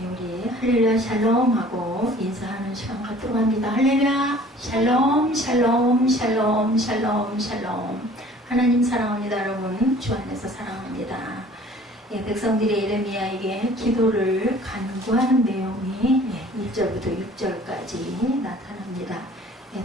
우리 할렐루야 샬롬 하고 인사하는 시간 갖도록 합니다. 할렐루야 샬롬 샬롬 샬롬 샬롬 샬롬. 하나님 사랑합니다. 여러분 주 안에서 사랑합니다. 백성들의 예레미야에게 기도를 간구하는 내용이 1절부터 6절까지 나타납니다.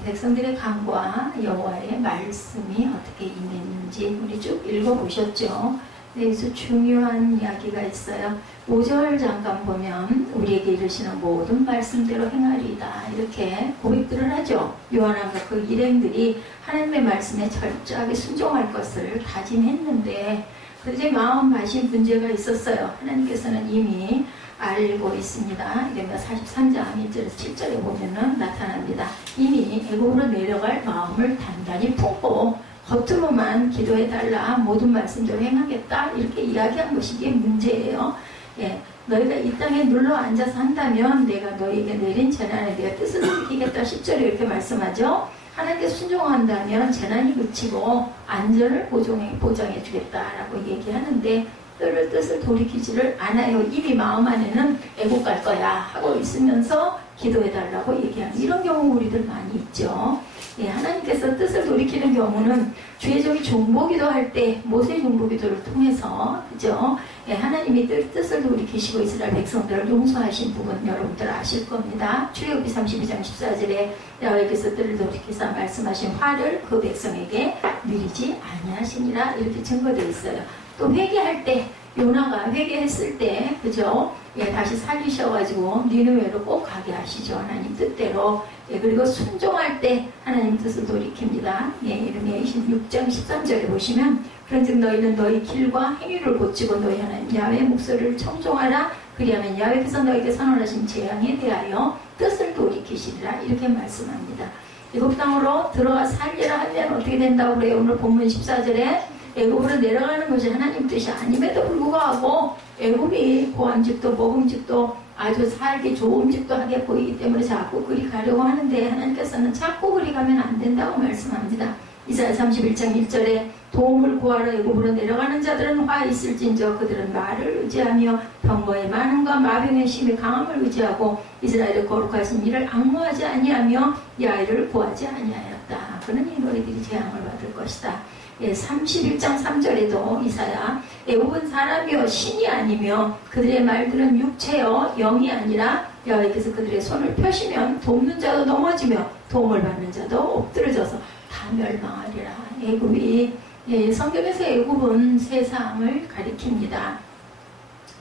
백성들의 간구와 여호와의 말씀이 어떻게 임했는지 우리 쭉 읽어보셨죠? 여기서 중요한 이야기가 있어요. 5절 잠깐 보면 우리에게 이르시는 모든 말씀대로 행하리이다 이렇게 고백들을 하죠. 요한왕과 그 일행들이 하나님의 말씀에 철저하게 순종할 것을 다짐했는데 그들의 마음 맛이 문제가 있었어요. 하나님께서는 이미 알고 있습니다. 이러면 43장 1절에서 7절에 보면은 나타납니다. 이미 애국으로 내려갈 마음을 단단히 품고 겉으로만 기도해달라 모든 말씀대로 행하겠다 이렇게 이야기한 것이 이게 문제예요. 너희가 이 땅에 눌러 앉아서 한다면 내가 너희에게 내린 재난에 대해 뜻을 지키겠다 10절에 이렇게 말씀하죠. 하나님께 순종한다면 재난이 그치고 안전을 보장해 주겠다라고 얘기하는데 뜻을 돌이키지를 않아요. 이미 마음 안에는 애국 갈 거야 하고 있으면서 기도해달라고 얘기하는 이런 경우 우리들 많이 있죠. 하나님께서 뜻을 돌이키는 경우는 주의 종이 중보기도 할 때 모세의 중보기도를 통해서 그죠? 하나님이 뜻을 돌이키시고 이스라엘 백성들을 용서하신 부분 여러분들 아실 겁니다. 출애굽기 32장 14절에 여호와께서 뜻을 돌이키사 말씀하신 화를 그 백성에게 미리지 아니하시니라 이렇게 증거되어 있어요. 또 회개할 때 요나가 회개했을 때 그죠? 다시 살리셔가지고 니느웨로 꼭 가게 하시죠. 하나님 뜻대로. 그리고 순종할 때 하나님 뜻을 돌이킵니다. 예레미야 26장 13절에 보시면 그런즉 너희는 너희 길과 행위를 고치고 너희 하나님 야훼의 목소리를 청종하라. 그리하면 야훼께서 너희에게 선언하신 재앙에 대하여 뜻을 돌이키시리라 이렇게 말씀합니다. 애굽 땅으로 들어가 살리라 하면 어떻게 된다고 그래요? 오늘 본문 14절에 애굽으로 내려가는 것이 하나님 뜻이 아님에도 불구하고 애굽이 고향집도 먹음집도 아주 살기 좋은 집도 하게 보이기 때문에 자꾸 그리 가려고 하는데 하나님께서는 자꾸 그리 가면 안 된다고 말씀합니다. 이사야 31장 1절에 도움을 구하러 애굽으로 내려가는 자들은 화 있을진저 그들은 말을 의지하며 병거의 많음과 마병의 심히 강함을 의지하고 이스라엘의 거룩하신 이를 앙모하지 아니하며 야훼를 구하지 아니하였다. 그러니 너희들이 재앙을 받을 것이다. 31장 3절에도 이사야 애굽은 사람이요 신이 아니며 그들의 말들은 육체요 영이 아니라 여호와께서 그들의 손을 펴시면 돕는 자도 넘어지며 도움을 받는 자도 엎드러져서 다 멸망하리라. 애굽이 성경에서 애굽은 세상을 가리킵니다.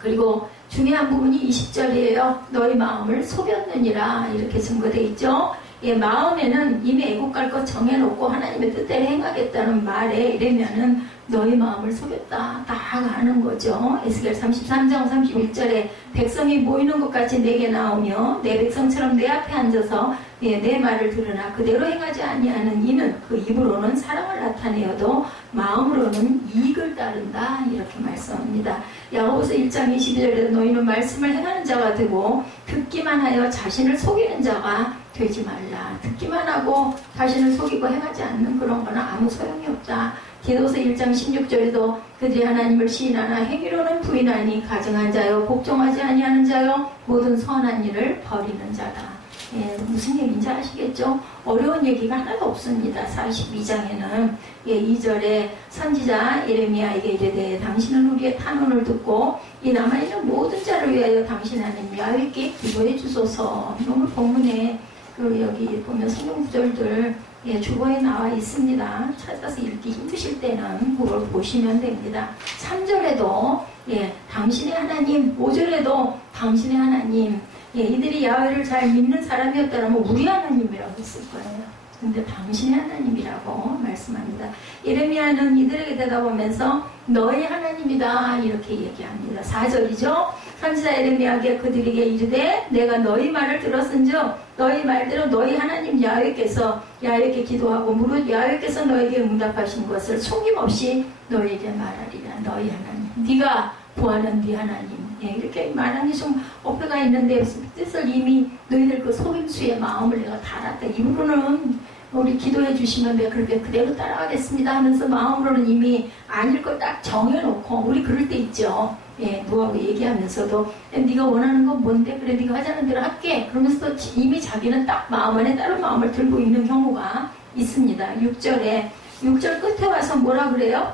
그리고 중요한 부분이 20절이에요. 너희 마음을 속였느니라 이렇게 증거되어 있죠. 마음에는 이미 애국 갈 것 정해놓고 하나님의 뜻대로 행하겠다는 말에 이러면은 너희 마음을 속였다 다 가는 거죠. 에스겔 33장 31절에 백성이 모이는 것 같이 내게 나오며 내 백성처럼 내 앞에 앉아서 내 말을 들으나 그대로 행하지 아니하는 이는 그 입으로는 사랑을 나타내어도 마음으로는 이익을 따른다 이렇게 말씀합니다. 야고보서 1장 22절에도 너희는 말씀을 행하는 자가 되고 듣기만 하여 자신을 속이는 자가 되지 말라. 듣기만 하고 자신을 속이고 행하지 않는 그런 거는 아무 소용이 없다. 디도서 1장 16절에도 그들이 하나님을 시인하나 행위로는 부인하니 가증한 자요 복종하지 아니하는 자요 모든 선한 일을 버리는 자다. 무슨 얘기인지 아시겠죠? 어려운 얘기가 하나도 없습니다. 42장에는 2절에 선지자 예레미야에게 이르되 당신은 우리의 탄원을 듣고 이 남아있는 모든 자를 위하여 당신 하나님 야훼께 기도해 주소서. 오늘 본문에 여기 보면 성경 구절들 주보에 나와 있습니다. 찾아서 읽기 힘드실 때는 그걸 보시면 됩니다. 3절에도 당신의 하나님, 5절에도 당신의 하나님, 이들이 야훼를 잘 믿는 사람이었다면 우리 하나님이라고 했을 거예요. 근데 당신의 하나님이라고 말씀합니다. 예레미야는 이들에게 대답하면서 너의 하나님이다 이렇게 얘기합니다. 4절이죠. 선지자 예레미야에게 그들에게 이르되 내가 너희 말을 들었은즉 너희 말대로 너희 하나님 야훼께 기도하고 무릇 야훼께서 너에게 응답하신 것을 숨김없이 너에게 말하리라. 너희 하나님 네가 구하는 네 하나님 이렇게 말하는 좀 어폐가 있는데 뜻을 이미 너희들 그 속임수의 마음을 내가 다 알았다. 입으로는 우리 기도해 주시면 내가 그렇게 그대로 따라가겠습니다 하면서 마음으로는 이미 아닐 걸 딱 정해놓고, 우리 그럴 때 있죠. 예, 누구하고 얘기하면서도 네가 원하는 건 뭔데? 그래, 네가 하자는 대로 할게. 그러면서 이미 자기는 딱 마음 안에 다른 마음을 들고 있는 경우가 있습니다. 6절 끝에 와서 뭐라 그래요?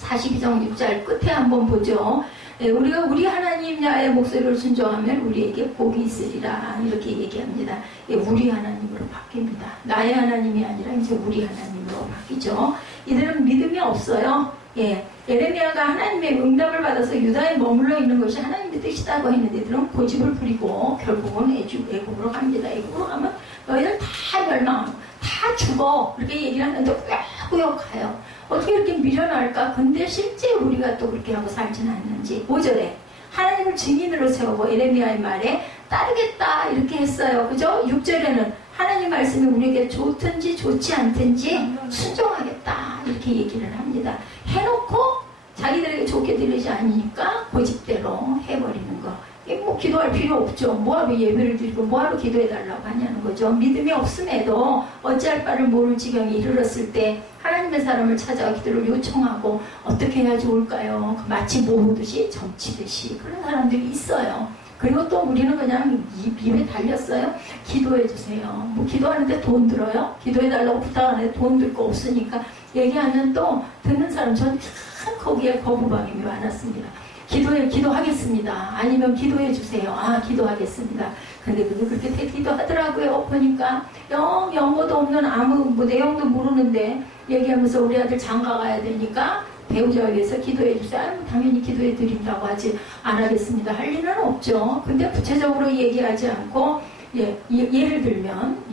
42장 6절 끝에 한번 보죠. 예, 우리가 우리 하나님 야의 목소리를 순종하면 우리에게 복이 있으리라, 이렇게 얘기합니다. 예, 우리 하나님으로 바뀝니다. 나의 하나님이 아니라 이제 우리 하나님으로 바뀌죠. 이들은 믿음이 없어요. 예, 예레미야가 하나님의 응답을 받아서 유다에 머물러 있는 것이 하나님의 뜻이라고 했는데, 이들은 고집을 부리고 결국은 애굽으로 갑니다. 애굽으로 가면 너희들 다 멸망하고 다 죽어, 그렇게 얘기를 하는데 꾸역꾸역 가요. 어떻게 이렇게 미련할까? 근데 실제 우리가 또 그렇게 하고 살지는 않는지. 5절에 하나님을 증인으로 세우고 예레미야의 말에 따르겠다, 이렇게 했어요. 그죠? 6절에는 하나님 말씀이 우리에게 좋든지 좋지 않든지 순종하겠다, 이렇게 얘기를 합니다. 해놓고 자기들에게 좋게 들리지 않으니까 고집대로 해버리는 거. 뭐 기도할 필요 없죠. 뭐하러 예배를 드리고 뭐하러 기도해달라고 하냐는 거죠. 믿음이 없음에도 어찌할 바를 모를 지경에 이르렀을 때 하나님의 사람을 찾아와 기도를 요청하고 어떻게 해야 좋을까요? 마치 모으듯이 점치듯이 그런 사람들이 있어요. 그리고 또 우리는 그냥 입에 달렸어요. 기도해 주세요. 뭐 기도하는데 돈 들어요? 기도해달라고 부탁하는데 돈 들 거 없으니까 얘기하면 또 듣는 사람, 전 참 거기에 거부감이 많았습니다. 기도하겠습니다. 아니면 기도해 주세요. 아, 기도하겠습니다. 근데 그렇게 기도하더라고요. 보니까 영어도 없는 아무 내용도 모르는데 얘기하면서 우리 아들 장가 가야 되니까 배우자에 위해서 기도해 주세요. 아유, 당연히 기도해 드린다고 하지, 안 하겠습니다 할 리는 없죠. 근데 구체적으로 얘기하지 않고, 예를 들면,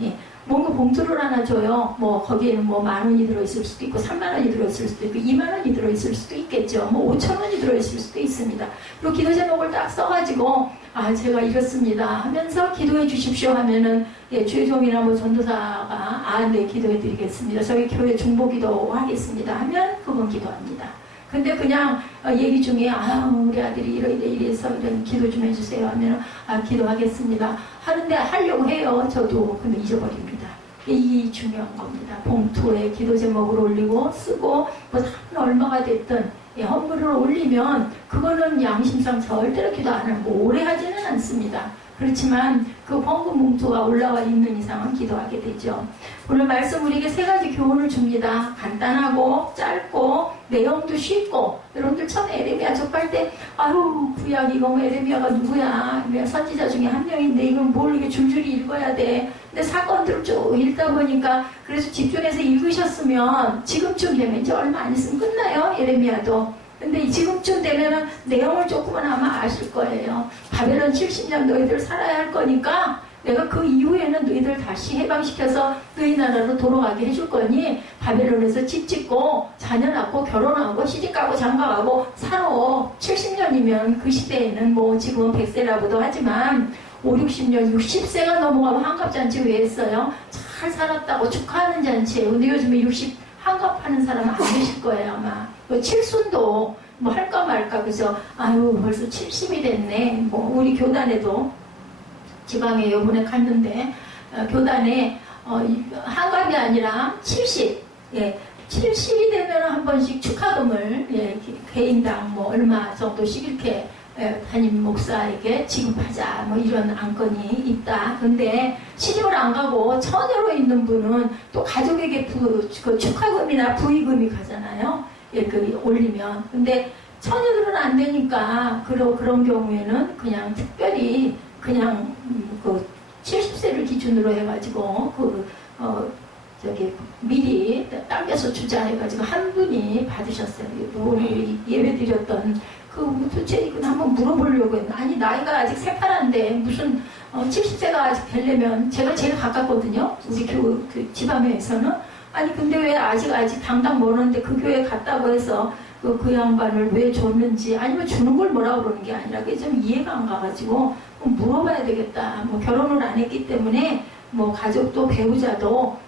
뭔가 봉투를 하나 줘요. 뭐 거기에는 뭐 10,000원이 들어있을 수도 있고 30,000원이 들어있을 수도 있고 20,000원이 들어있을 수도 있겠죠. 뭐 5,000원이 들어있을 수도 있습니다. 그리고 기도 제목을 딱 써가지고 제가 이렇습니다 하면서 기도해 주십시오 하면은 주의종이나 뭐 전도사가 네, 기도해 드리겠습니다. 저희 교회 중보기도 하겠습니다 하면 그건 기도합니다. 근데 그냥 얘기 중에 우리 아들이 이래서 이런 기도 좀 해주세요 하면 기도하겠습니다 하는데 하려고 해요. 저도. 근데 잊어버립니다. 이 중요한 겁니다. 봉투에 기도 제목을 올리고 쓰고 뭐 얼마가 됐든 헌물을 올리면 그거는 양심상 절대로 기도 안 하고 오래 하지는 않습니다. 그렇지만 그 헌금 봉투가 올라와 있는 이상은 기도하게 되죠. 오늘 말씀 우리에게 3가지 교훈을 줍니다. 간단하고 짧고 내용도 쉽고. 여러분들 처음에 에레미야 접할 때 구약 이거 뭐 에레미야가 누구야? 선지자 중에 한 명인데 이건 뭘 이렇게 줄줄이 읽어야 돼. 근데 사건들을 쭉 읽다 보니까 그래서 집중해서 읽으셨으면 지금쯤 되면 이제 얼마 안 있으면 끝나요. 에레미야도. 근데 지금쯤 되면은 내용을 조금은 아마 아실 거예요. 바벨론 70년 너희들 살아야 할 거니까 내가 그 이후에는 너희들 다시 해방시켜서 너희 나라로 돌아가게 해줄 거니 바벨론에서 집 짓고 자녀 낳고 결혼하고 시집가고 장가가고 살아. 70년이면 그 시대에는 뭐 지금은 100세라고도 하지만 5, 60년, 60세가 넘어가면 환갑잔치 왜 했어요? 잘 살았다고 축하하는 잔치예요. 근데 요즘에 60 환갑하는 사람은 안 계실 거예요 아마. 칠순도 뭐 할까 말까. 그래서 벌써 70이 됐네. 뭐 우리 교단에도 지방에 요번에 갔는데 교단에 한갑이 아니라 70. 70이 되면 한 번씩 축하금을 개인당 뭐 얼마 정도씩 이렇게 담임 목사에게 지급하자 뭐 이런 안건이 있다. 근데 시집을 안 가고 처녀로 있는 분은 또 가족에게 그 축하금이나 부의금이 가잖아요. 올리면. 근데 처녀들은 안 되니까 그런 경우에는 그냥 특별히 그냥 그 70세를 기준으로 해가지고 미리 당겨서 주자 해가지고 한 분이 받으셨어요. 우리 예배드렸던 도대체 이건 한번 물어보려고 했는데, 아니 나이가 아직 새파란데 무슨 70세가 아직 되려면 제가 제일 가깝거든요. 우리 그 지방에서는. 아니 근데 왜 아직 당당 모르는데 그 교회 갔다고 해서 그 양반을 왜 줬는지, 아니면 주는 걸 뭐라고 그러는 게 아니라 그게 좀 이해가 안 가가지고 물어봐야 되겠다. 뭐 결혼을 안 했기 때문에 뭐 가족도 배우자도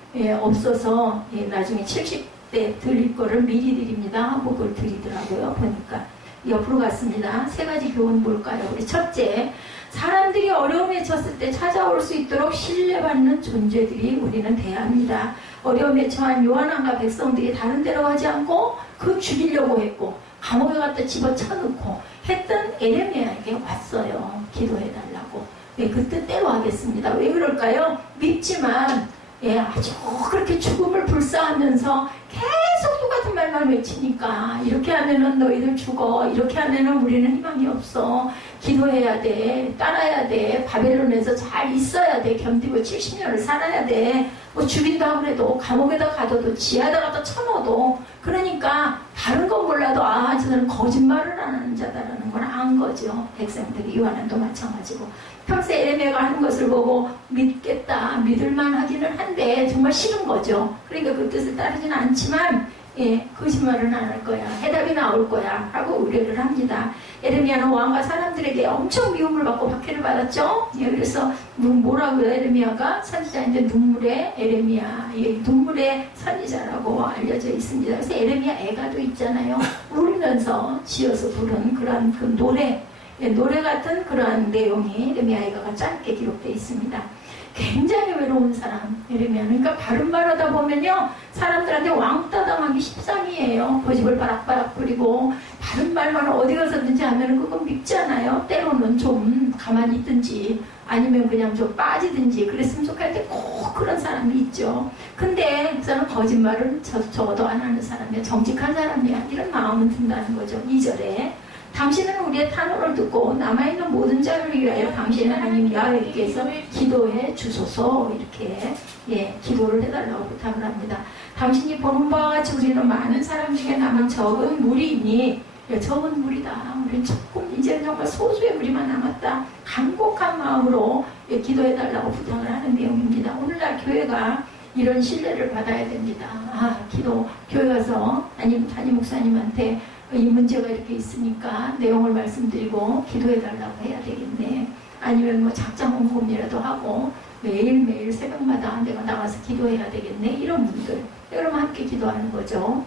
없어서 나중에 70대 드릴 거를 미리 드립니다 하고 그걸 드리더라고요. 보니까. 옆으로 갔습니다. 3가지 교훈 볼까요? 우리 첫째, 사람들이 어려움에 처했을 때 찾아올 수 있도록 신뢰받는 존재들이 우리는 돼야 합니다. 어려움에 처한 요한왕과 백성들이 다른 데로 가지 않고 그 죽이려고 했고 감옥에 갖다 집어쳐넣고 했던 에레미야에게 왔어요. 기도해달라고. 네, 그 뜻대로 하겠습니다. 왜 그럴까요? 밉지만 아주 그렇게 죽음을 불사하면서 계속 똑같은 말만 외치니까 이렇게 하면은 너희들 죽어, 이렇게 하면은 우리는 희망이 없어, 기도해야 돼, 따라야 돼, 바벨론에서 잘 있어야 돼, 견디고 70년을 살아야 돼, 뭐 죽인다 그래도 감옥에다 가둬도 지하에다 갖다 쳐넣어도, 그러니까 다른 건 몰라도 저 사람은 거짓말을 안 하는 자다라는 걸 안 거죠. 백성들이. 요한도 마찬가지고 평소에 에레미야가 하는 것을 보고 믿겠다, 믿을만 하기는 한데 정말 싫은 거죠. 그러니까 그 뜻을 따르지는 않지만 거짓말은 안 할 거야, 해답이 나올 거야 하고 우려를 합니다. 에레미야는 왕과 사람들에게 엄청 미움을 받고 박해를 받았죠. 그래서 뭐라고요? 에레미야가 선지자인데 눈물의 에레미야, 눈물의 선지자라고 알려져 있습니다. 그래서 에레미야 애가도 있잖아요. 울면서 지어서 부른 그런 그 노래 같은 그러한 내용이 에레미야 애가가 짧게 기록되어 있습니다. 굉장히 외로운 사람, 에레미야는. 그러니까 바른 말하다 보면요, 사람들한테 왕따 당하기 십상이에요. 고집을 바락바락 부리고 바른 말만 어디 가서든지 하면은 그건 밉잖아요. 때로는 좀 가만히 있든지 아니면 그냥 좀 빠지든지 그랬으면 좋겠을 때 꼭 그런 사람이 있죠. 근데 그 사람은 거짓말을 적어도 안 하는 사람이야. 정직한 사람이야. 이런 마음은 든다는 거죠. 2절에 당신은 우리의 탄호를 듣고 남아있는 모든 자를 위하여 당신의 하나님 야훼께서 기도해 주소서, 이렇게 기도를 해달라고 부탁을 합니다. 당신이 보는 바와 같이 우리는 많은 사람 중에 남은 적은 무리이니, 적은 무리다, 우리는 조금 이제는 정말 소수의 무리만 남았다, 간곡한 마음으로 기도해달라고 부탁을 하는 내용입니다. 오늘날 교회가 이런 신뢰를 받아야 됩니다. 교회 가서 담임 목사님한테 이 문제가 이렇게 있으니까 내용을 말씀드리고 기도해달라고 해야 되겠네. 아니면 뭐 작정 헌금이라도 하고 매일매일 새벽마다 내가 나가서 기도해야 되겠네. 이런 분들. 그러면 함께 기도하는 거죠.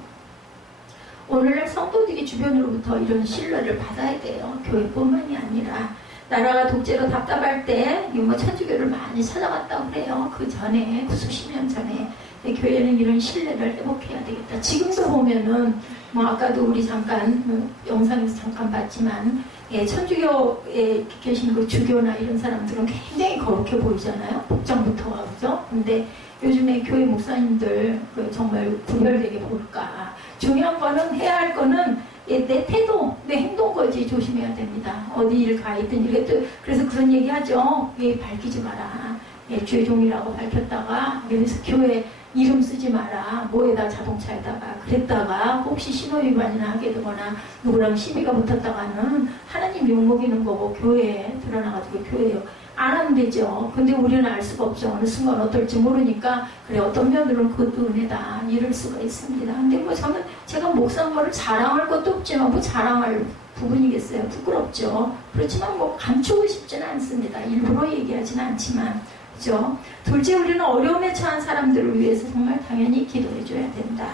오늘날 성도들이 주변으로부터 이런 신뢰를 받아야 돼요. 교회뿐만이 아니라. 나라가 독재로 답답할 때 천주교를 많이 찾아갔다고 그래요. 그 전에, 수십 년 전에. 교회는 이런 신뢰를 회복해야 되겠다. 지금도 보면은 아까도 우리 잠깐 영상에서 잠깐 봤지만 천주교에 계신 그 주교나 이런 사람들은 굉장히 거룩해 보이잖아요. 복장부터가, 그죠? 근데 요즘에 교회 목사님들 정말 구별되게 볼까. 중요한 거는, 해야 할 거는 내 태도, 내 행동까지 조심해야 됩니다. 어디를 가 있든. 그래서 그런 얘기 하죠. 왜 밝히지 마라. 죄종이라고 밝혔다가 그래서 교회 이름 쓰지 마라, 뭐에다 자동차에다가 그랬다가 혹시 신호위반이나 하게 되거나 누구랑 시비가 붙었다가는 하나님 욕먹이는 거고 교회에 드러나가지고 교회에 안 하면 되죠. 근데 우리는 알 수가 없죠. 어느 순간 어떨지 모르니까. 그래, 어떤 면으로는 그것도 은혜다, 이럴 수가 있습니다. 근데 저는 제가 목사인 거를 자랑할 것도 없지만 자랑할 부분이겠어요. 부끄럽죠. 그렇지만 감추고 싶지는 않습니다. 일부러 얘기하지는 않지만. 그렇죠? 둘째, 우리는 어려움에 처한 사람들을 위해서 정말 당연히 기도해줘야 된다.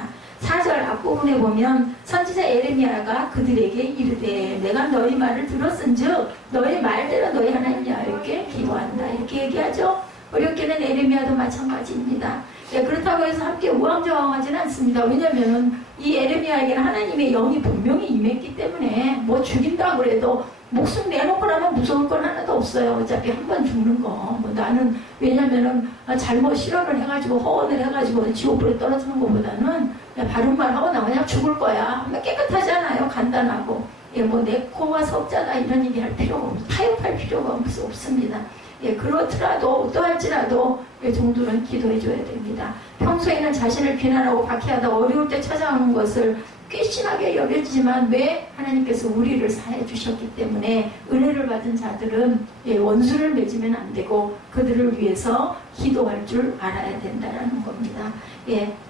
4절 앞부분에 보면 선지자 에레미야가 그들에게 이르되 내가 너희 말을 들었은즉 너희 말대로 너희 하나님 야훼께 기도한다, 이렇게 얘기하죠. 어렵게는 에레미야도 마찬가지입니다. 그렇다고 해서 함께 우왕좌왕하지는 않습니다. 왜냐하면 이 에레미야에게는 하나님의 영이 분명히 임했기 때문에 죽인다고 그래도 목숨 내놓고 나면 무서울 건 하나도 없어요. 어차피 한 번 죽는 거. 나는, 왜냐면은, 잘못 실언을 해가지고, 허언을 해가지고, 지옥불에 떨어지는 것보다는, 바른 말 하고 나 그냥 죽을 거야. 깨끗하잖아요. 간단하고. 내 코가 석자다, 이런 얘기 할 필요가 없고, 타협할 필요가 없습니다. 그렇더라도, 어떠할지라도, 정도는 기도해줘야 됩니다. 평소에는 자신을 비난하고 박해하다 어려울 때 찾아오는 것을 괘씸하게 여겨지지만 왜 하나님께서 우리를 사해 주셨기 때문에 은혜를 받은 자들은 원수를 맺으면 안 되고 그들을 위해서 기도할 줄 알아야 된다는 겁니다.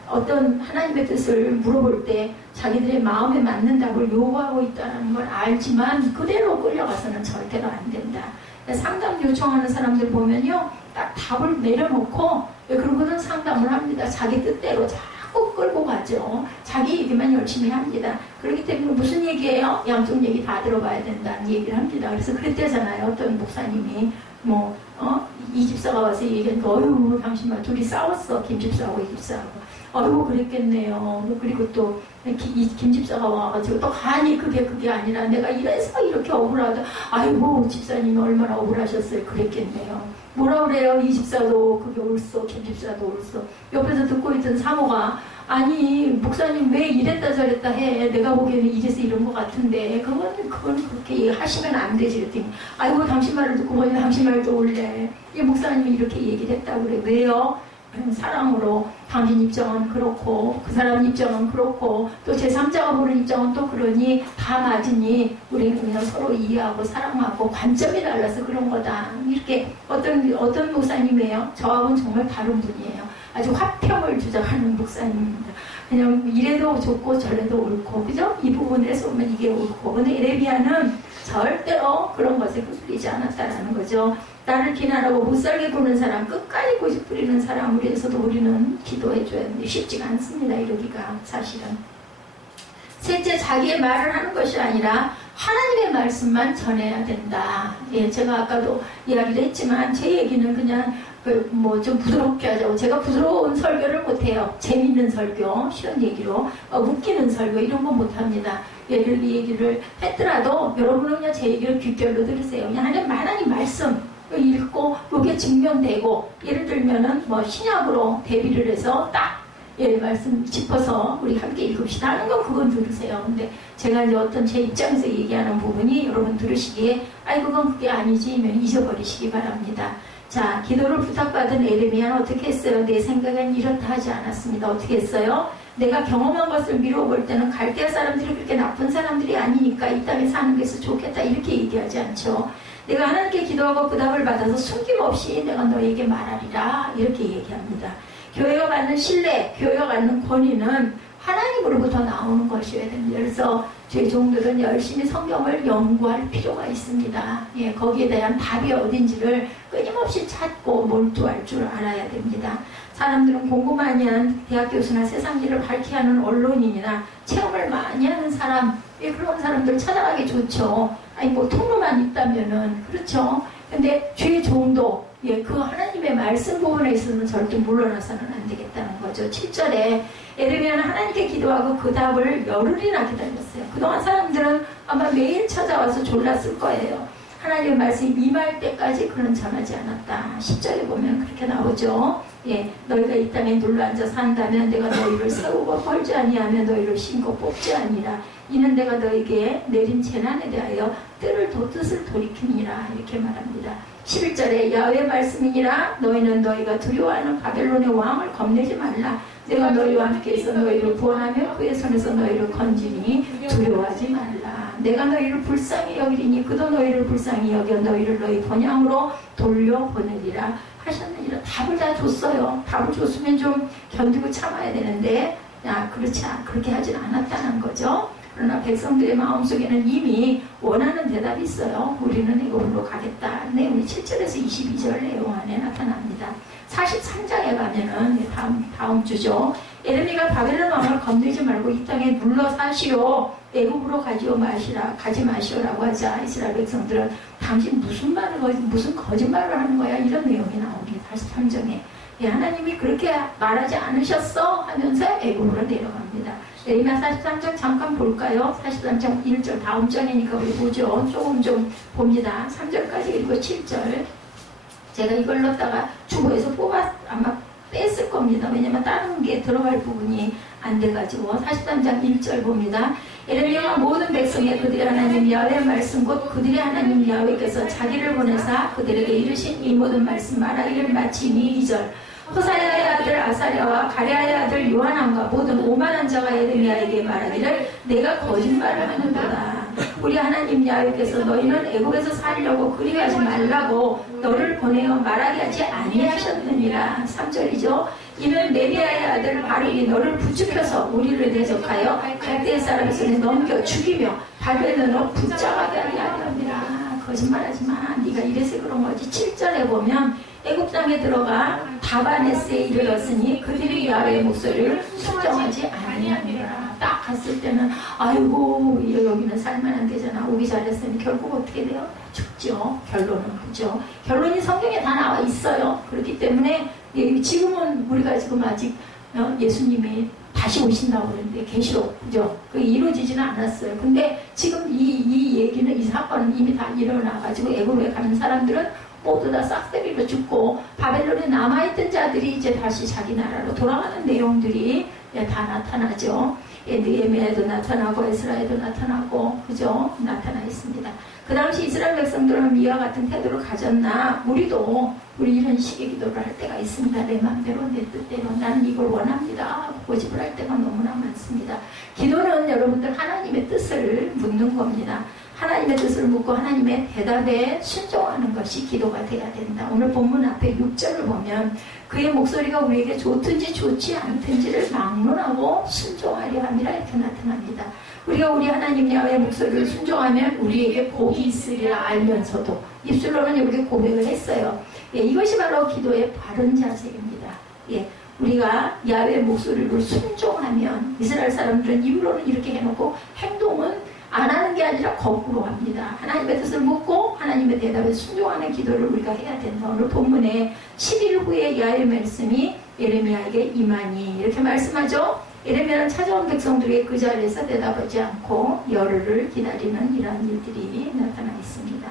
어떤 하나님의 뜻을 물어볼 때 자기들의 마음에 맞는 답을 요구하고 있다는 걸 알지만 그대로 끌려가서는 절대로 안 된다. 상담 요청하는 사람들 보면요, 딱 답을 내려놓고 그러고는 상담을 합니다. 자기 뜻대로 자꾸 끌고 가죠. 자기 얘기만 열심히 합니다. 그렇기 때문에 무슨 얘기예요? 양쪽 얘기 다 들어봐야 된다는 얘기를 합니다. 그래서 그랬대잖아요. 어떤 목사님이 이 집사가 와서 얘기하니까 어휴 당신 둘이 싸웠어. 김 집사하고 이 집사하고. 어휴 그랬겠네요. 그리고 또 이 김 집사가 와가지고 또 아니 그게 아니라 내가 이래서 이렇게 억울하다. 아이고 집사님이 얼마나 억울하셨어요. 그랬겠네요. 뭐라 그래요? 이 집사도 그게 옳소. 김 집사도 옳소. 옆에서 듣고 있던 사모가 아니 목사님 왜 이랬다 저랬다 해. 내가 보기에는 이래서 이런 것 같은데 그건 그렇게 하시면 안 되지. 그랬더니 아이고 당신 말을 듣고 보니 당신 말도 옳네. 이 목사님이 이렇게 얘기를 했다고 그래. 왜요? 사랑으로 당신 입장은 그렇고 그 사람 입장은 그렇고 또 제3자가 보는 입장은 또 그러니 다 맞으니 우리는 그냥 서로 이해하고 사랑하고 관점이 달라서 그런 거다. 이렇게 어떤 목사님이에요? 저하고는 정말 다른 분이에요. 아주 화평을 주장하는 목사님입니다. 그냥 이래도 좋고 저래도 옳고 그죠? 이 부분에서 보면 이게 옳고 근데 에레미야는 절대로 그런 것에 휘둘리지 않았다라는 거죠. 나를 비난하고 못살게 구는 사람, 끝까지 고집 부리는 사람을 위해서도 우리는 기도해줘야 하는데 쉽지가 않습니다. 이러기가 사실은. 셋째, 자기의 말을 하는 것이 아니라 하나님의 말씀만 전해야 된다. 예, 제가 아까도 이야기를 했지만 제 얘기는 그냥 좀 부드럽게 하자고. 제가 부드러운 설교를 못해요. 재밌는 설교, 쉬운 얘기로 웃기는 설교 이런 거 못합니다. 예를 이 얘기를 했더라도 여러분은 그냥 제 얘기를 귓결로 들으세요. 그냥 하나님 말씀 읽고 이게 증명되고 예를 들면은 신약으로 대비를 해서 딱 말씀 짚어서 우리 함께 읽읍시다 하는 건 그건 들으세요. 근데 제가 이제 어떤 제 입장에서 얘기하는 부분이 여러분 들으시기에 그건 그게 아니지면 잊어버리시기 바랍니다. 자, 기도를 부탁받은 에레미야는 어떻게 했어요? 내 생각엔 이렇다 하지 않았습니다. 어떻게 했어요? 내가 경험한 것을 미뤄볼 때는 갈대아 사람들이 그렇게 나쁜 사람들이 아니니까 이 땅에 사는 것이 좋겠다 이렇게 얘기하지 않죠. 내가 하나님께 기도하고 그 답을 받아서 숨김없이 내가 너에게 말하리라 이렇게 얘기합니다. 교회가 갖는 신뢰, 교회가 갖는 권위는 하나님으로부터 나오는 것이어야 됩니다. 그래서 저희 종들은 열심히 성경을 연구할 필요가 있습니다. 예, 거기에 대한 답이 어딘지를 끊임없이 찾고 몰두할 줄 알아야 됩니다. 사람들은 공부 많이 한 대학 교수나 세상 일을 밝히 하는 언론인이나 체험을 많이 하는 사람, 그런 사람들 찾아가기 좋죠. 통로만 있다면은, 그렇죠. 근데 죄의 종도, 그 하나님의 말씀 부분에 있어서는 절대 물러나서는 안 되겠다는 거죠. 7절에 에레미야는 하나님께 기도하고 그 답을 열흘이나 기다렸어요. 그동안 사람들은 아마 매일 찾아와서 졸랐을 거예요. 하나님의 말씀이 임할 때까지 그는 전하지 않았다. 10절에 보면 그렇게 나오죠. 너희가 이 땅에 눌러앉아 산다면 내가 너희를 세우고 벌지 아니하며 너희를 심고 뽑지 아니라 이는 내가 너에게 내린 재난에 대하여 뜻을 돌이키니라 이렇게 말합니다. 11절에 야훼의 말씀이니라 너희는 너희가 두려워하는 바벨론의 왕을 겁내지 말라. 내가 너희와 함께 있어 너희를 구원하며 그의 손에서 너희를 건지니 두려워하지 말라. 내가 너희를 불쌍히 여기리니 그도 너희를 불쌍히 여겨 너희를 너희 번향으로 돌려보내리라 하셨느니라. 답을 다 줬어요. 답을 줬으면 좀 견디고 참아야 되는데 그렇게 하진 않았다는 거죠. 그러나 백성들의 마음속에는 이미 원하는 대답이 있어요. 우리는 애굽으로 가겠다. 내용이 7절에서 22절 내용 안에 나타납니다. 43장에 가면은 다음 주죠. 에레미야가 바벨론 왕을 겁내지 말고 이 땅에 눌러 사시오. 애굽으로 가지 마시오라고 하자 이스라엘 백성들은 당신 무슨 거짓말을 하는 거야 이런 내용이 나옵니다. 43장에 하나님이 그렇게 말하지 않으셨어 하면서 애굽으로 내려갑니다. 에레미야 43장 잠깐 볼까요? 43장 1절 다음 장이니까 우리 보죠. 조금 좀 봅니다. 3절까지 읽고 7절 제가 이걸 넣다가 주보에서 아마 뺐을 겁니다. 왜냐면 다른 게 들어갈 부분이 안 돼가지고 43장 1절 봅니다. 에레미야가 모든 백성에 그들의 하나님 야훼의 말씀 곧 그들의 하나님 야훼께서 자기를 보내사 그들에게 이르신 이 모든 말씀 말하기를 마치니 2절 호사야의 아들 아사랴와 가랴의 아들 요하난과 모든 오만한 자가 에레미야에게 말하기를 내가 거짓말을 하는도다. 우리 하나님 야훼께서 너희는 애굽에서 살려고 그리하지 말라고 너를 보내어 말하게 하지 아니하셨느니라. 3절이죠. 이는 네리야의 아들 바룩이 너를 부추겨서 우리를 대적하여 갈대의 사람의 손에 넘겨 죽이며 바벨론으로 붙잡아게 하게 하렵니다. 거짓말하지 마. 네가 이래서 그런 거지. 7절에 보면 애굽 땅에 들어가 다바네스에 이르렀으니 그들이 야훼의 목소리를 순종하지 아니하니라. 딱 갔을 때는 아이고 여기는 살면 안 되잖아. 오기 잘했으니 결국 어떻게 돼요? 죽죠. 결론은 그죠. 결론이 성경에 다 나와 있어요. 그렇기 때문에 지금은 우리가 지금 아직 예수님이 다시 오신다고 그러는데 계시록 그죠? 그게 이루어지지는 않았어요. 근데 지금 이 얘기는 이 사건은 이미 다 일어나가지고 애굽에 가는 사람들은 모두 다 싹쓸이로 죽고 바벨론에 남아있던 자들이 이제 다시 자기 나라로 돌아가는 내용들이 다 나타나죠. 느헤미야에도 나타나고 에스라에도 나타나고 그죠? 나타나 있습니다. 그 당시 이스라엘 백성들은 이와 같은 태도를 가졌나? 우리 이런 식의 기도를 할 때가 있습니다. 내 마음대로 내 뜻대로 나는 이걸 원합니다. 고집을 할 때가 너무나 많습니다. 기도는 여러분들 하나님의 뜻을 묻는 겁니다. 하나님의 뜻을 묻고 하나님의 대답에 순종하는 것이 기도가 돼야 된다. 오늘 본문 앞에 6절을 보면 그의 목소리가 우리에게 좋든지 좋지 않든지를 막론하고 순종하려 함이라 이렇게 나타납니다. 우리가 우리 하나님 야훼의 목소리를 순종하면 우리에게 복이 있으리라 알면서도 입술로는 이렇게 고백을 했어요. 이것이 바로 기도의 바른 자세입니다. 우리가 야훼의 목소리를 순종하면 이스라엘 사람들은 입으로는 이렇게 해놓고 행동은 안 하는 게 아니라 거꾸로 합니다. 하나님의 뜻을 묻고 하나님의 대답에 순종하는 기도를 우리가 해야 된다. 오늘 본문에 10일 후에 야훼의 말씀이 예레미야에게 임하니 이렇게 말씀하죠. 예레미야는 찾아온 백성들에게 그 자리에서 대답하지 않고 열흘을 기다리는 이러한 일들이 나타나 있습니다.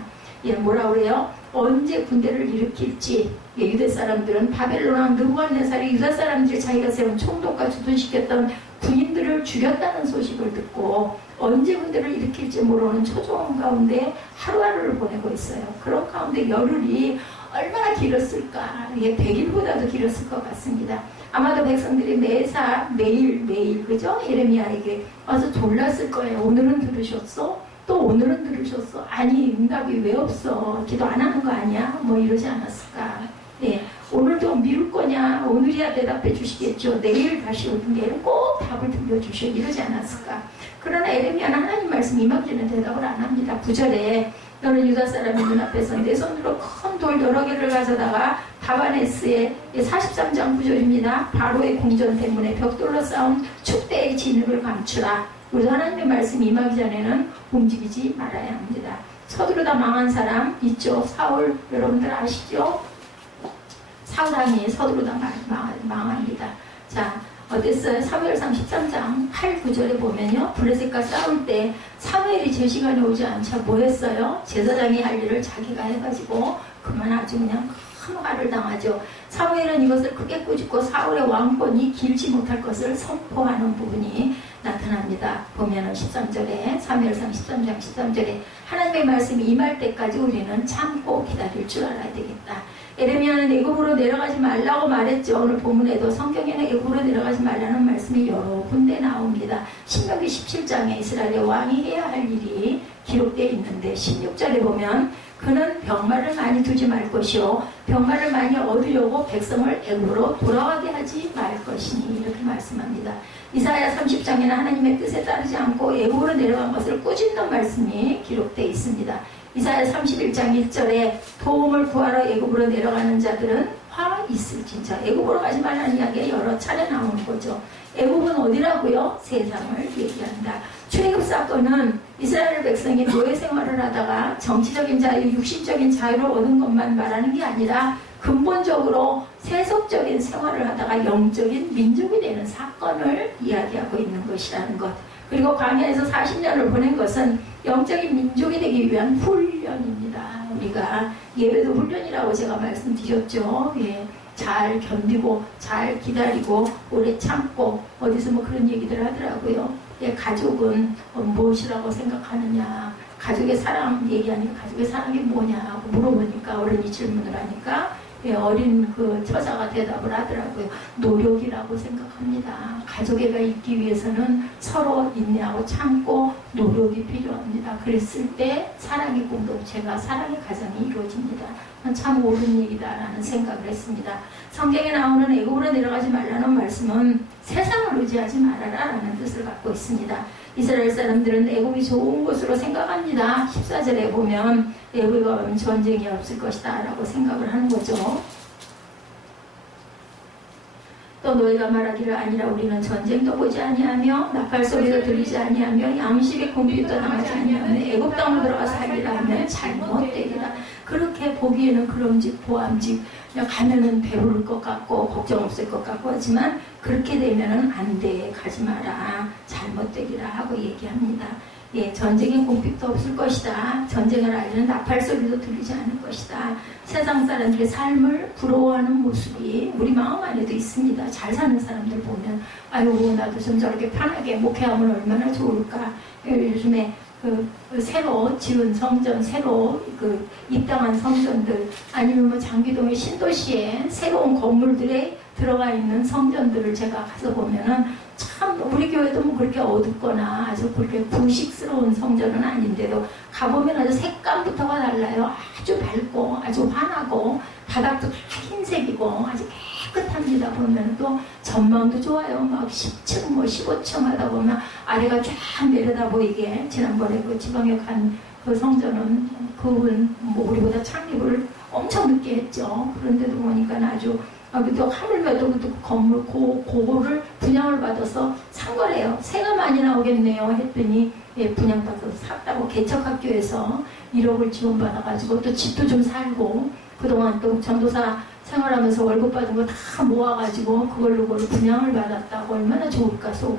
뭐라 그래요? 언제 군대를 일으킬지 유대 사람들은 바벨론 왕 느부갓네살이 유다 사람들이 자기가 세운 총독과 주둔시켰던 군인들을 죽였다는 소식을 듣고 언제 군대를 일으킬지 모르는 초조한 가운데 하루하루를 보내고 있어요. 그런 가운데 열흘이 얼마나 길었을까? 100일보다도 길었을 것 같습니다. 아마도 백성들이 매일 그죠? 예레미야에게 와서 졸랐을 거예요. 오늘은 들으셨어? 또 오늘은 들으셨어? 아니 응답이 왜 없어? 기도 안 하는 거 아니야? 뭐 이러지 않았을까? 오늘도 미룰 거냐? 오늘이야 대답해 주시겠죠. 내일 다시 오는 내일은 꼭 답을 들려주셔. 이러지 않았을까? 그러나 예레미야는 하나님 말씀 임하기 전에 대답을 안 합니다. 9절에 너는 유다 사람의 눈앞에서 내 손으로 큰 돌 여러 개를 가져다가 다바네스의 43장 9절입니다. 바로의 궁전 때문에 벽돌로 쌓은 축대의 진흙을 감추라. 우리 하나님의 말씀 임하기 전에는 움직이지 말아야 합니다. 서두르다 망한 사람 있죠. 사울 여러분들 아시죠? 사울왕이 서두르다 망합니다. 자, 어땠어요? 사무엘상 13장 8, 9절에 보면요. 블레셋과 싸울 때 사무엘이 제 시간에 오지 않자 뭐 했어요? 제사장이 할 일을 자기가 해가지고 그만 아주 그냥 큰 화를 당하죠. 사무엘은 이것을 크게 꾸짖고 사울의 왕권이 길지 못할 것을 선포하는 부분이 나타납니다. 보면은 13절에 사무엘상 13장 13절에 하나님의 말씀이 임할 때까지 우리는 참고 기다릴 줄 알아야 되겠다. 예레미야는 애굽으로 내려가지 말라고 말했죠. 오늘 본문에도 성경에는 애굽으로 내려가지 말라는 말씀이 여러 군데 나옵니다. 신명기 17장에 이스라엘의 왕이 해야 할 일이 기록되어 있는데 16절에 보면 그는 병마를 많이 두지 말 것이요 병마를 많이 얻으려고 백성을 애굽으로 돌아가게 하지 말 것이니 이렇게 말씀합니다. 이사야 30장에는 하나님의 뜻에 따르지 않고 애굽으로 내려간 것을 꾸짖는 말씀이 기록되어 있습니다. 이사야 31장 1절에 도움을 구하러 애굽으로 내려가는 자들은 화 있을진저. 애굽으로 가지 말라는 이야기가 여러 차례 나오는 거죠. 애굽은 어디라고요? 세상을 얘기한다. 출애굽 사건은 이스라엘 백성이 노예 생활을 하다가 정치적인 자유, 육신적인 자유를 얻은 것만 말하는 게 아니라 근본적으로 세속적인 생활을 하다가 영적인 민족이 되는 사건을 이야기하고 있는 것이라는 것. 그리고 광야에서 40년을 보낸 것은 영적인 민족이 되기 위한 훈련입니다. 우리가 예배도 훈련이라고 제가 말씀드렸죠. 잘 견디고 잘 기다리고 오래 참고 어디서 뭐 그런 얘기들 하더라고요. 가족은 무엇이라고 생각하느냐, 가족의 사랑 얘기하니까 가족의 사랑이 뭐냐고 물어보니까 어른이 질문을 하니까 어린 그 처자가 대답을 하더라고요. 노력이라고 생각합니다. 가족애가 있기 위해서는 서로 인내하고 참고 노력이 필요합니다. 그랬을 때 사랑의 공동체가 사랑의 가정이 이루어집니다. 참 옳은 얘기다라는 생각을 했습니다. 성경에 나오는 애굽으로 내려가지 말라는 말씀은 세상을 의지하지 말아라라는 뜻을 갖고 있습니다. 이스라엘 사람들은 애굽이 좋은 곳으로 생각합니다. 14절에 보면 애굽에 가면 전쟁이 없을 것이다 라고 생각을 하는 거죠. 또 너희가 말하기를 아니라 우리는 전쟁도 보지 아니하며 나팔 소리도 들리지 아니하며 양식의 공격도 당하지 아니하며 애굽 땅으로 들어가 살리라 하면 잘못되리라. 그렇게 보기에는 그런집 보암집 가면은 배부를 것 같고 걱정 없을 것 같고 하지만 그렇게 되면은 안 돼, 가지 마라, 잘못되리라 하고 얘기합니다. 예, 전쟁의 공핍도 없을 것이다. 전쟁을 알리는 나팔 소리도 들리지 않을 것이다. 세상 사람들의 삶을 부러워하는 모습이 우리 마음 안에도 있습니다. 잘 사는 사람들 보면 아이고 나도 좀 저렇게 편하게 목회하면 얼마나 좋을까. 요즘에 새로 지은 성전, 새로 입당한 성전들, 아니면 뭐 장기동의 신도시에 새로운 건물들에 들어가 있는 성전들을 제가 가서 보면은 참 우리 교회도 뭐 그렇게 어둡거나 아주 그렇게 구식스러운 성전은 아닌데도 가보면 아주 색감부터가 달라요. 아주 밝고 아주 환하고 바닥도 다 흰색이고 아주 깨끗합니다. 보면 또 전망도 좋아요. 막 10층 뭐 15층 하다 보면 아래가 쫙 내려다 보이게. 지난번에 그 지방에 간 그 성전은 그분 뭐 우리보다 창립을 엄청 늦게 했죠. 그런데도 보니까 아주 또 하물며도 그 건물 그거를 분양을 받아서 산 거래요. 새가 많이 나오겠네요 했더니 예, 분양받아서 샀다고. 개척학교에서 1억을 지원받아가지고 또 집도 좀 살고 그동안 또 전도사 생활하면서 월급 받은 거 다 모아가지고 그걸로 분양을 받았다고. 얼마나 좋을까 속으로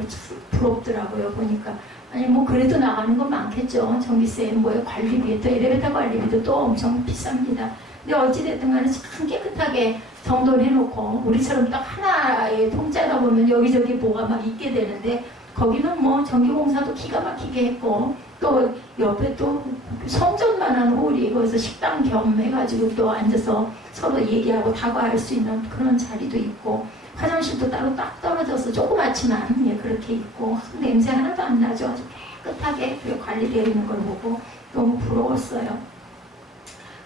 부럽더라고요. 보니까 아니 뭐 그래도 나가는 건 많겠죠. 전기세 뭐에 관리비 또 엘리베이터 관리비도 또 엄청 비쌉니다. 근데 어찌됐든 간에 참 깨끗하게 정돈을 해놓고 우리처럼 딱 하나의 통째다 보면 여기저기 뭐가 막 있게 되는데 거기는 뭐 전기공사도 기가 막히게 했고 또 옆에 또 성전만한 홀이 거기서 식당 겸 해가지고 또 앉아서 서로 얘기하고 다과할 수 있는 그런 자리도 있고 화장실도 따로 딱 떨어져서 조그맣지만 예, 그렇게 있고 냄새 하나도 안 나죠. 아주 깨끗하게 관리되어 있는 걸 보고 너무 부러웠어요.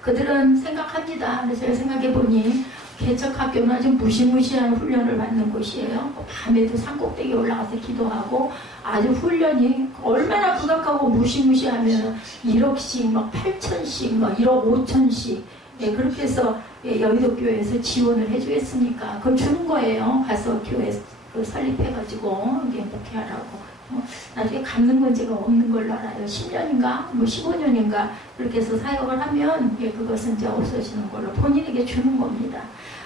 그들은 생각합니다. 그래서 제가 생각해보니 개척학교는 아주 무시무시한 훈련을 받는 곳이에요. 밤에도 산꼭대기에 올라가서 기도하고 아주 훈련이 얼마나 부각하고 무시무시하면 1억씩 막 8천씩 막 1억 5천씩 예, 그렇게 해서 예, 여의도 교회에서 지원을 해주겠으니까 그걸 주는 거예요. 가서 교회 설립해가지고 이게 목회하라고. 나중에 갚는 건 제가 없는 걸로 알아요. 10년인가 뭐 15년인가 그렇게 해서 사역을 하면 예, 그것은 이제 없어지는 걸로 본인에게 주는 겁니다.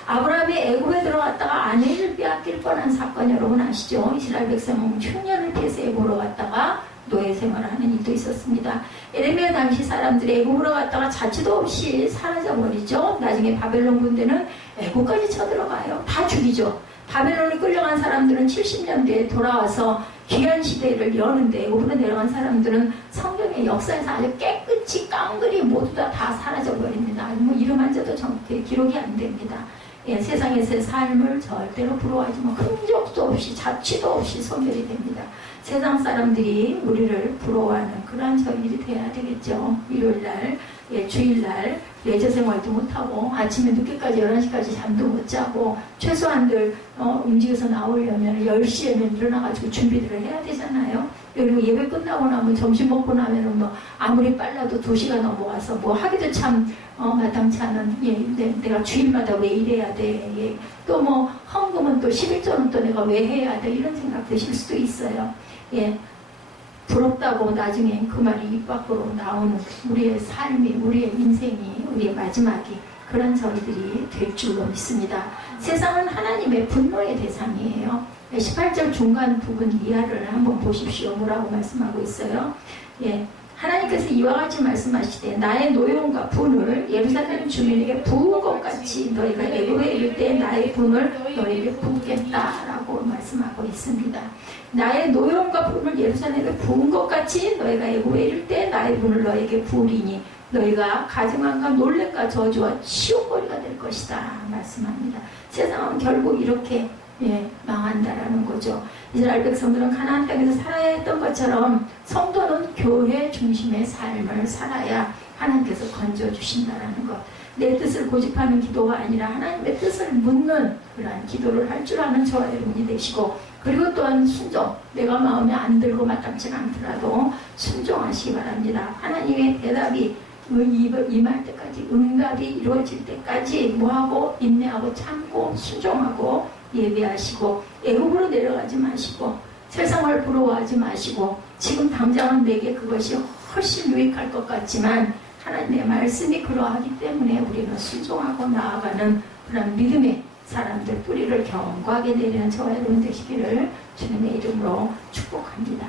아브라함이 애굽에 들어갔다가 아내를 빼앗길 뻔한 사건 여러분 아시죠? 이스라엘 백성은 흉년을 폐쇄해 보러 갔다가 노예 생활을 하는 일도 있었습니다. 에레미야 당시 사람들이 애굽으로 갔다가 자취도 없이 사라져버리죠. 나중에 바벨론 군대는 애굽까지 쳐들어가요. 다 죽이죠. 바벨론에 끌려간 사람들은 70년 뒤에 돌아와서 귀한 시대를 여는데 애굽으로 내려간 사람들은 성경의 역사에서 아주 깨끗이 깡그리 모두 다 사라져버립니다. 뭐 이름 한자도 정확히 기록이 안 됩니다. 예, 세상에서의 삶을 절대로 부러워하지 뭐 흔적도 없이 자취도 없이 소멸이 됩니다. 세상 사람들이 우리를 부러워하는 그러한 저일이 돼야 되겠죠. 일요일날, 예, 주일날 레저 생활도 못하고 아침에 늦게까지 11시까지 잠도 못 자고 최소한들 움직여서 나오려면 10시에는 일어나가지고 준비들을 해야 되잖아요. 그리고 예배 끝나고 나면 점심 먹고 나면은 뭐 아무리 빨라도 2시가 넘어가서 뭐 하기도 참 마땅치 않은 예, 내가 주일마다 왜 이래야 돼. 예, 또 뭐 헌금은 또 11조는 또 내가 왜 해야 돼. 이런 생각 드실 수도 있어요. 예, 부럽다고 나중에 그 말이 입 밖으로 나오는 우리의 삶이, 우리의 인생이, 우리의 마지막이 그런 저희들이 될 줄로 믿습니다. 세상은 하나님의 분노의 대상이에요. 18절 중간 부분 이하를 한번 보십시오. 뭐라고 말씀하고 있어요? 예, 하나님께서 이와 같이 말씀하시되 나의 노여움과 분을 예루살렘 주민에게 부은 것 같이 너희가 애굽에 이를 때 나의 분을 너희에게 붓겠다라고 말씀하고 있습니다. 나의 노여움과 분을 예루살렘에 부은 것 같이 너희가 애굽에 이를 때 나의 분을 너희에게 부으리니 너희가 가증함과 놀램과 저주와 치욕거리가 될 것이다 말씀합니다. 세상은 결국 이렇게 예, 망한다라는 거죠. 이스라엘 백성들은 가나안 땅에서 살아야 했던 것처럼 성도는 교회 중심의 삶을 살아야 하나님께서 건져주신다라는 것. 내 뜻을 고집하는 기도가 아니라 하나님의 뜻을 묻는 그러한 기도를 할 줄 아는 저와 여러분이 되시고 그리고 또한 순종. 내가 마음에 안 들고 마땅치 않더라도 순종하시기 바랍니다. 하나님의 대답이 임할 때까지 응답이 이루어질 때까지 뭐하고 인내하고 참고 순종하고 예배하시고 애국으로 내려가지 마시고 세상을 부러워하지 마시고 지금 당장은 내게 그것이 훨씬 유익할 것 같지만 하나님의 말씀이 그러하기 때문에 우리는 순종하고 나아가는 그런 믿음의 사람들 뿌리를 견고하게 내리는 저와 여러분 되시기를 주님의 이름으로 축복합니다.